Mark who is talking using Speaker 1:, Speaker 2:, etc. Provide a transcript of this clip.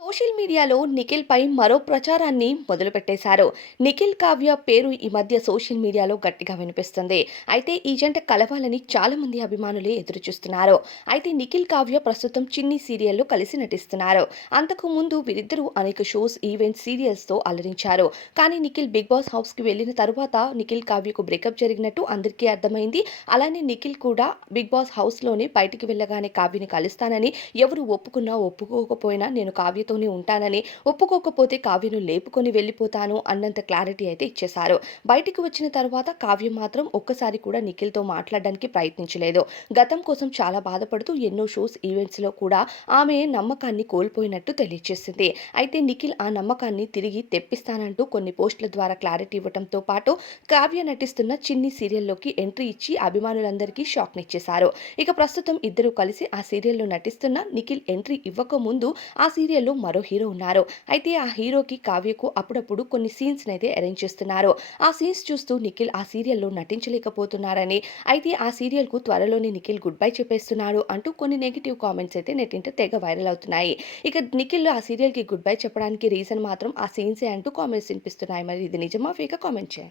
Speaker 1: Social మీడియాలో నిఖిల్ పై మరో ప్రచారాన్ని మొదలుపెట్టేశారు. నిఖిల్ కావ్య పేరు ఈ మధ్య సోషల్ మీడియాలో గట్టిగా వినిపిస్తుంది. అయితే ఈ జంట కలవాలని చాలా మంది అభిమానులే ఎదురుచూస్తున్నారు. అయితే నిఖిల్ కావ్య ప్రస్తుతం చిన్ని సీరియల్లో కలిసి నటిస్తున్నారు. అంతకు ముందు వీరిద్దరూ అనేక షోస్ ఈవెంట్ సీరియల్స్తో అలరించారు. కానీ నిఖిల్ బిగ్ బాస్ హౌస్కి తర్వాత నిఖిల్ కావ్యకు బ్రేకప్ జరిగినట్టు అందరికీ అర్థమైంది. అలానే నిఖిల్ కూడా బిగ్ బాస్ హౌస్లోనే బయటికి వెళ్ళగానే కావ్యని కలుస్తానని ఎవరు ఒప్పుకున్నా ఒప్పుకోకపోయినా నేను కావ్యతోనే ఉంటానని ఒప్పుకోకపోతే కావ్యను లేపుకొని వెళ్ళిపోతాను అన్నంత క్లారిటీ అయితే ఇచ్చేశారు. బయటికి వచ్చిన తర్వాత కావ్యం మాత్రం ఒక్కసారి కూడా నిఖిల్తో మాట్లాడడానికి ప్రయత్నించలేదు. గతం కోసం చాలా బాధపడుతూ ఎన్నో షోస్ ఈవెంట్స్లో కూడా ఆమె నమ్మకాన్ని కోల్పోయినట్టు తెలియజేసింది అయితే నిఖిల్ ఆ నమ్మకాన్ని తిరిగి తెప్పిస్తానంటూ కొన్ని పోస్టుల ద్వారా క్లారిటీ ఇవ్వడంతో పాటు కావ్య నటిస్తున్న చిన్ని సీరియల్లోకి ఎంట్రీ ఇచ్చి అభిమానులందరికీ షాక్నిచ్చేశారు ఇక ప్రస్తుతం ఇద్దరు కలిసి ఆ సీరియల్లో నటిస్తున్న నిఖిల్ ఎంట్రీ ఇవ్వకముందు ఆ సీరియల్లో మరో హీరో ఉన్నారు. అయితే ఆ హీరోకి కావ్యకు అప్పుడప్పుడు కొన్ని సీన్స్ అయితే అరేంజ్ చేస్తున్నారు. ఆ సీన్స్ చూస్తూ నిఖిల్ ఆ సీరియల్లో నటించలేకపోతున్నారని. అయితే ఆ సీరియల్కు త్వరలోనే నిఖిల్ గుడ్ బై చెప్పేస్తున్నాడు అంటూ కొన్ని నెగిటివ్ కామెంట్స్ అయితే నెట్టింట తెగ వైరల్ అవుతున్నాయి. ఇక నిఖిల్ ఆ సీరియల్కి గుడ్ బై చెప్పడానికి రీజన్ మాత్రం ఆ సీన్సే అంటూ కామెంట్స్ వినిపిస్తున్నాయి. మరి ఇది నిజమా ఫేక? కామెంట్ చేయండి.